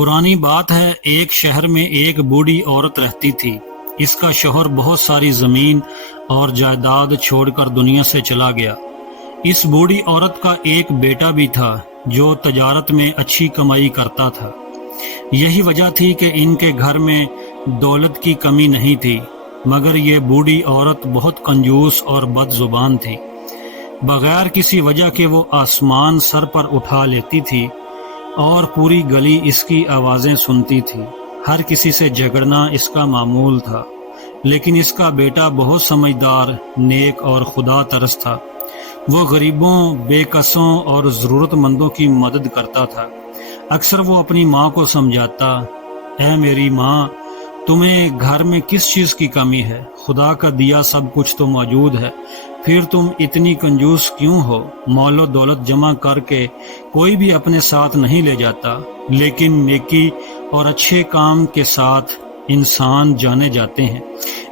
پرانی بات ہے، ایک شہر میں ایک بوڑھی عورت رہتی تھی۔ اس کا شوہر بہت ساری زمین اور جائیداد چھوڑ کر دنیا سے چلا گیا۔ اس بوڑھی عورت کا ایک بیٹا بھی تھا جو تجارت میں اچھی کمائی کرتا تھا۔ یہی وجہ تھی کہ ان کے گھر میں دولت کی کمی نہیں تھی، مگر یہ بوڑھی عورت بہت کنجوس اور بد زبان تھی۔ بغیر کسی وجہ کے وہ آسمان سر پر اٹھا لیتی تھی اور پوری گلی اس کی آوازیں سنتی تھی۔ ہر کسی سے جھگڑنا اس کا معمول تھا، لیکن اس کا بیٹا بہت سمجھدار، نیک اور خدا ترس تھا۔ وہ غریبوں، بے کسوں اور ضرورت مندوں کی مدد کرتا تھا۔ اکثر وہ اپنی ماں کو سمجھاتا، اے میری ماں، تمہیں گھر میں کس چیز کی کمی ہے؟ خدا کا دیا سب کچھ تو موجود ہے، پھر تم اتنی کنجوس کیوں ہو؟ مال و دولت جمع کر کے کوئی بھی اپنے ساتھ نہیں لے جاتا، لیکن نیکی اور اچھے کام کے ساتھ انسان جانے جاتے ہیں۔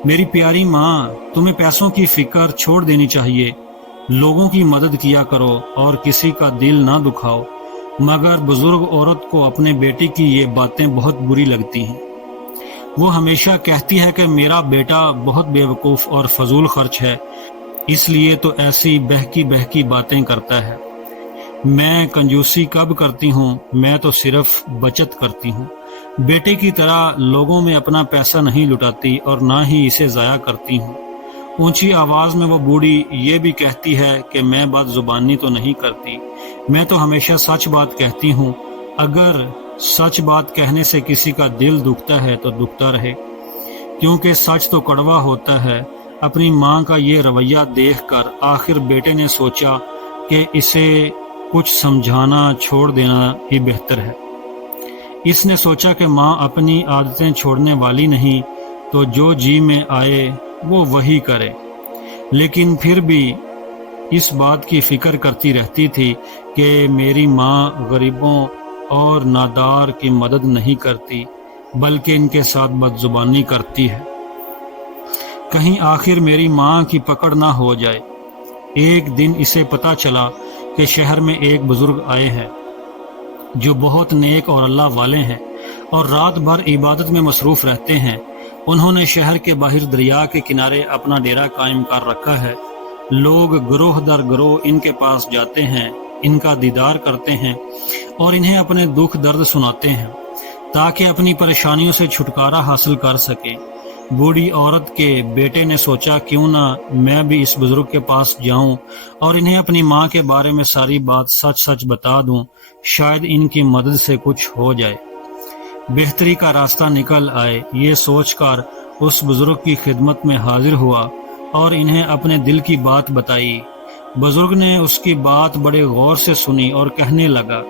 میری پیاری ماں، تمہیں پیسوں کی فکر چھوڑ دینی چاہیے۔ لوگوں کی مدد کیا کرو اور کسی کا دل نہ دکھاؤ۔ مگر بزرگ عورت کو اپنے بیٹے کی یہ باتیں بہت بری لگتی ہیں۔ وہ ہمیشہ کہتی ہے کہ میرا بیٹا بہت بے وقوف اور فضول خرچ ہے، اس لیے تو ایسی بہکی باتیں کرتا ہے۔ میں کنجوسی کب کرتی ہوں؟ میں تو صرف بچت کرتی ہوں۔ بیٹے کی طرح لوگوں میں اپنا پیسہ نہیں لٹاتی اور نہ ہی اسے ضائع کرتی ہوں۔ اونچی آواز میں وہ بوڑھی یہ بھی کہتی ہے کہ میں بد زبانی تو نہیں کرتی، میں تو ہمیشہ سچ بات کہتی ہوں۔ اگر سچ بات کہنے سے کسی کا دل دکھتا ہے تو دکھتا رہے، کیونکہ سچ تو کڑوا ہوتا ہے۔ اپنی ماں کا یہ رویہ دیکھ کر آخر بیٹے نے سوچا کہ اسے کچھ سمجھانا چھوڑ دینا ہی بہتر ہے۔ اس نے سوچا کہ ماں اپنی عادتیں چھوڑنے والی نہیں، تو جو جی میں آئے وہ وہی کرے، لیکن پھر بھی اس بات کی فکر کرتی رہتی تھی کہ میری ماں غریبوں اور نادار کی مدد نہیں کرتی، بلکہ ان کے ساتھ بد زبانی کرتی ہے۔ کہیں آخر میری ماں کی پکڑ نہ ہو جائے۔ ایک دن اسے پتہ چلا کہ شہر میں ایک بزرگ آئے ہیں جو بہت نیک اور اللہ والے ہیں اور رات بھر عبادت میں مصروف رہتے ہیں۔ انہوں نے شہر کے باہر دریا کے کنارے اپنا ڈیرا قائم کر رکھا ہے۔ لوگ گروہ در گروہ ان کے پاس جاتے ہیں، ان کا دیدار کرتے ہیں اور انہیں اپنے دکھ درد سناتے ہیں تاکہ اپنی پریشانیوں سے چھٹکارا حاصل کر سکیں۔ بوڑھی عورت کے بیٹے نے سوچا کیوں نہ میں بھی اس بزرگ کے پاس جاؤں اور انہیں اپنی ماں کے بارے میں ساری بات سچ سچ بتا دوں، شاید ان کی مدد سے کچھ ہو جائے، بہتری کا راستہ نکل آئے۔ یہ سوچ کر اس بزرگ کی خدمت میں حاضر ہوا اور انہیں اپنے دل کی بات بتائی۔ بزرگ نے اس کی بات بڑے غور سے سنی اور کہنے لگا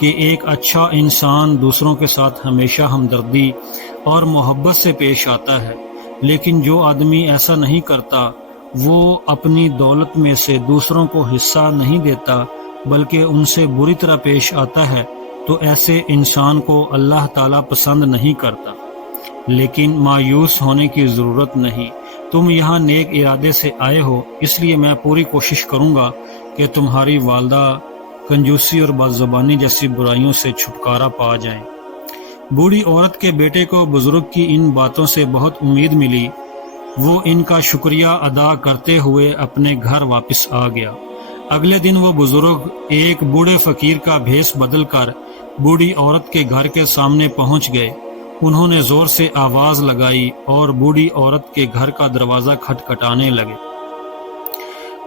کہ ایک اچھا انسان دوسروں کے ساتھ ہمیشہ ہمدردی اور محبت سے پیش آتا ہے، لیکن جو آدمی ایسا نہیں کرتا، وہ اپنی دولت میں سے دوسروں کو حصہ نہیں دیتا بلکہ ان سے بری طرح پیش آتا ہے، تو ایسے انسان کو اللہ تعالیٰ پسند نہیں کرتا۔ لیکن مایوس ہونے کی ضرورت نہیں، تم یہاں نیک ارادے سے آئے ہو، اس لیے میں پوری کوشش کروں گا کہ تمہاری والدہ کنجوسی اور بد زبانی جیسی برائیوں سے چھٹکارا پا جائیں۔ بوڑھی عورت کے بیٹے کو بزرگ کی ان باتوں سے بہت امید ملی۔ وہ ان کا شکریہ ادا کرتے ہوئے اپنے گھر واپس آ گیا۔ اگلے دن وہ بزرگ ایک بوڑھے فقیر کا بھیس بدل کر بوڑھی عورت کے گھر کے سامنے پہنچ گئے۔ انہوں نے زور سے آواز لگائی اور بوڑھی عورت کے گھر کا دروازہ کھٹکھٹانے لگے،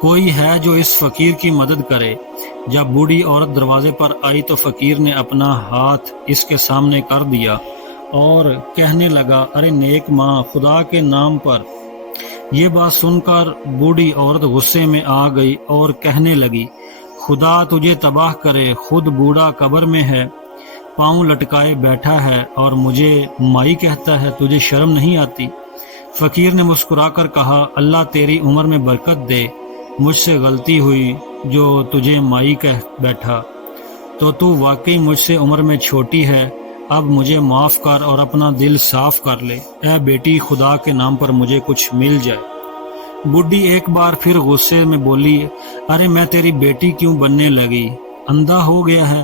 کوئی ہے جو اس فقیر کی مدد کرے؟ جب بوڑھی عورت دروازے پر آئی تو فقیر نے اپنا ہاتھ اس کے سامنے کر دیا اور کہنے لگا، ارے نیک ماں، خدا کے نام پر۔ یہ بات سن کر بوڑھی عورت غصے میں آ گئی اور کہنے لگی، خدا تجھے تباہ کرے، خود بوڑھا قبر میں ہے، پاؤں لٹکائے بیٹھا ہے اور مجھے مائی کہتا ہے، تجھے شرم نہیں آتی؟ فقیر نے مسکرا کر کہا، اللہ تیری عمر میں برکت دے، مجھ سے غلطی ہوئی جو تجھے مائی کہہ بیٹھا، تو واقعی مجھ سے عمر میں چھوٹی ہے، اب مجھے معاف کر اور اپنا دل صاف کر لے، اے بیٹی، خدا کے نام پر مجھے کچھ مل جائے۔ بڈھی ایک بار پھر غصے میں بولی، ارے میں تیری بیٹی کیوں بننے لگی؟ اندھا ہو گیا ہے؟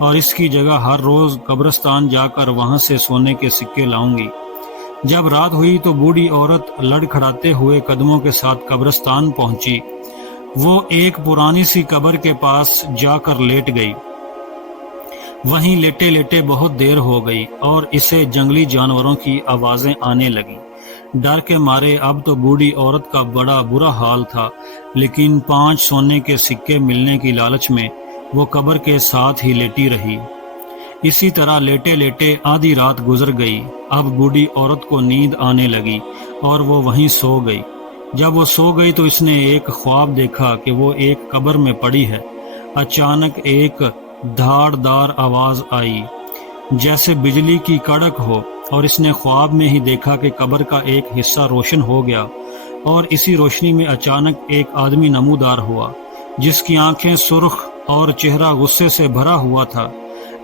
اور اس کی جگہ ہر روز قبرستان جا کر وہاں سے سونے کے سکے لاؤں گی۔ جب رات ہوئی تو بوڑھی عورت لڑکھڑاتے ہوئے قدموں کے ساتھ قبرستان پہنچی۔ وہ ایک پرانی سی قبر کے پاس جا کر لیٹ گئی۔ وہیں لیٹے لیٹے بہت دیر ہو گئی اور اسے جنگلی جانوروں کی آوازیں آنے لگیں۔ ڈر کے مارے اب تو بوڑھی عورت کا بڑا برا حال تھا، لیکن 5 سونے کے سکے ملنے کی لالچ میں وہ قبر کے ساتھ ہی لیٹی رہی۔ اسی طرح لیٹے لیٹے آدھی رات گزر گئی۔ اب بوڑھی عورت کو نیند آنے لگی اور وہ وہیں سو گئی۔ جب وہ سو گئی تو اس نے ایک خواب دیکھا کہ وہ ایک قبر میں پڑی ہے۔ اچانک ایک دھاڑ دار آواز آئی جیسے بجلی کی کڑک ہو، اور اس نے خواب میں ہی دیکھا کہ قبر کا ایک حصہ روشن ہو گیا، اور اسی روشنی میں اچانک ایک آدمی نمودار ہوا جس کی آنکھیں سرخ اور چہرہ غصے سے بھرا ہوا تھا۔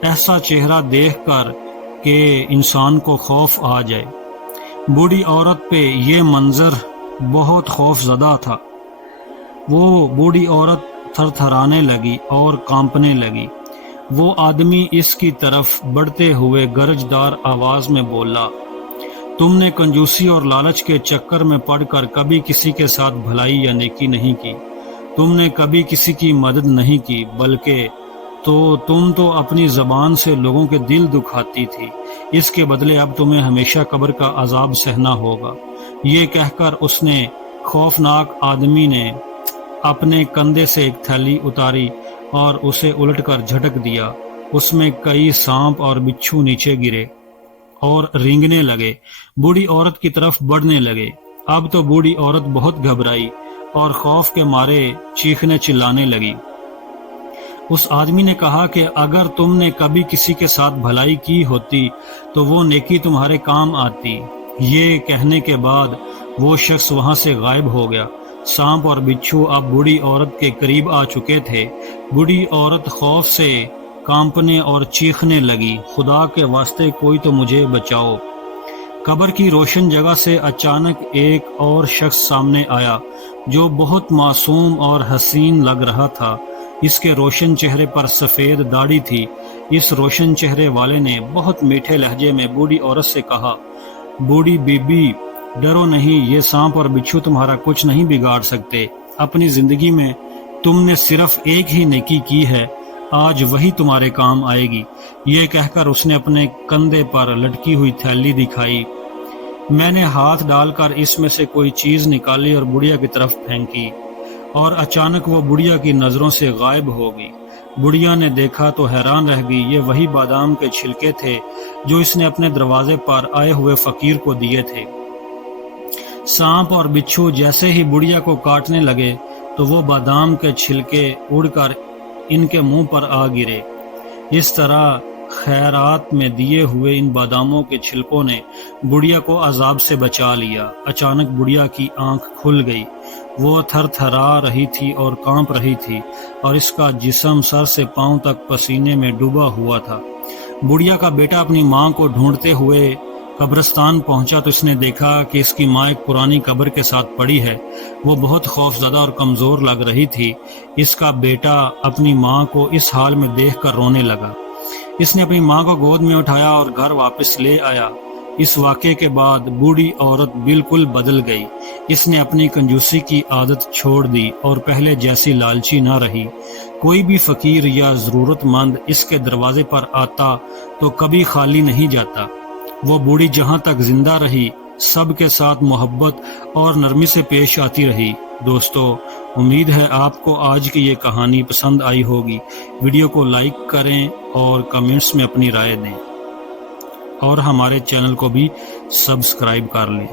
ایسا چہرہ دیکھ کر کہ انسان کو خوف آ جائے۔ بوڑھی عورت پہ یہ منظر بہت خوف زدہ تھا۔ وہ بوڑھی عورت تھر تھرانے لگی اور کانپنے لگی۔ وہ آدمی اس کی طرف بڑھتے ہوئے گرجدار آواز میں بولا، تم نے کنجوسی اور لالچ کے چکر میں پڑ کر کبھی کسی کے ساتھ بھلائی یا نیکی نہیں کی، تم نے کبھی کسی کی مدد نہیں کی، بلکہ تم تو اپنی زبان سے لوگوں کے دل دکھاتی تھی۔ اس کے بدلے اب تمہیں ہمیشہ قبر کا عذاب سہنا ہوگا۔ یہ کہہ کر اس نے خوفناک آدمی نے اپنے کندھے سے ایک تھیلی اتاری اور اسے الٹ کر جھٹک دیا۔ اس میں کئی سانپ اور بچھو نیچے گرے اور رینگنے لگے، بوڑھی عورت کی طرف بڑھنے لگے۔ اب تو بوڑھی عورت بہت گھبرائی اور خوف کے مارے چیخنے چلانے لگی۔ اس آدمی نے کہا کہ اگر تم نے کبھی کسی کے ساتھ بھلائی کی ہوتی تو وہ نیکی تمہارے کام آتی۔ یہ کہنے کے بعد وہ شخص وہاں سے غائب ہو گیا۔ سانپ اور بچھو اب بوڑھی عورت کے قریب آ چکے تھے۔ بوڑھی عورت خوف سے کانپنے اور چیخنے لگی، خدا کے واسطے کوئی تو مجھے بچاؤ۔ قبر کی روشن جگہ سے اچانک ایک اور شخص سامنے آیا جو بہت معصوم اور حسین لگ رہا تھا۔ اس کے روشن چہرے پر سفید داڑھی تھی۔ اس روشن چہرے والے نے بہت میٹھے لہجے میں بوڑھی عورت سے کہا، بوڑھی بی بی ڈرو نہیں، یہ سانپ اور بچھو تمہارا کچھ نہیں بگاڑ سکتے۔ اپنی زندگی میں تم نے صرف ایک ہی نیکی کی ہے، آج وہی تمہارے کام آئے گی۔ یہ کہہ کر اس نے اپنے کندھے پر لٹکی ہوئی تھیلی دکھائی۔ میں نے ہاتھ ڈال کر اس میں سے کوئی چیز نکالی اور بڑھیا کی طرف پھینکی، اور اچانک وہ بڑھیا کی نظروں سے غائب ہو گئی۔ بڑھیا نے دیکھا تو حیران رہ گئی۔ یہ وہی بادام کے چھلکے تھے جو اس نے اپنے دروازے پر آئے ہوئے فقیر کو دیے تھے۔ سانپ اور بچھو جیسے ہی بڑھیا کو کاٹنے لگے تو وہ بادام کے چھلکے اڑ کر ان کے منہ پر آ گرے۔ اس طرح خیرات میں دیے ہوئے ان باداموں کے چھلکوں نے بڑھیا کو عذاب سے بچا لیا۔ اچانک بڑھیا کی آنکھ کھل گئی۔ وہ تھر تھرا رہی تھی اور کانپ رہی تھی، اور اس کا جسم سر سے پاؤں تک پسینے میں ڈوبا ہوا تھا۔ بڑھیا کا بیٹا اپنی ماں کو ڈھونڈتے ہوئے قبرستان پہنچا تو اس نے دیکھا کہ اس کی ماں ایک پرانی قبر کے ساتھ پڑی ہے۔ وہ بہت خوف زدہ اور کمزور لگ رہی تھی۔ اس کا بیٹا اپنی ماں کو اس حال میں دیکھ کر رونے لگا۔ اس نے اپنی ماں کو گود میں اٹھایا اور گھر واپس لے آیا۔ اس واقعے کے بعد بوڑھی عورت بالکل بدل گئی۔ اس نے اپنی کنجوسی کی عادت چھوڑ دی اور پہلے جیسی لالچی نہ رہی۔ کوئی بھی فقیر یا ضرورت مند اس کے دروازے پر آتا تو کبھی خالی نہیں جاتا۔ وہ بوڑھی جہاں تک زندہ رہی سب کے ساتھ محبت اور نرمی سے پیش آتی رہی۔ دوستو، امید ہے آپ کو آج کی یہ کہانی پسند آئی ہوگی۔ ویڈیو کو لائک کریں اور کمنٹس میں اپنی رائے دیں، اور ہمارے چینل کو بھی سبسکرائب کر لیں۔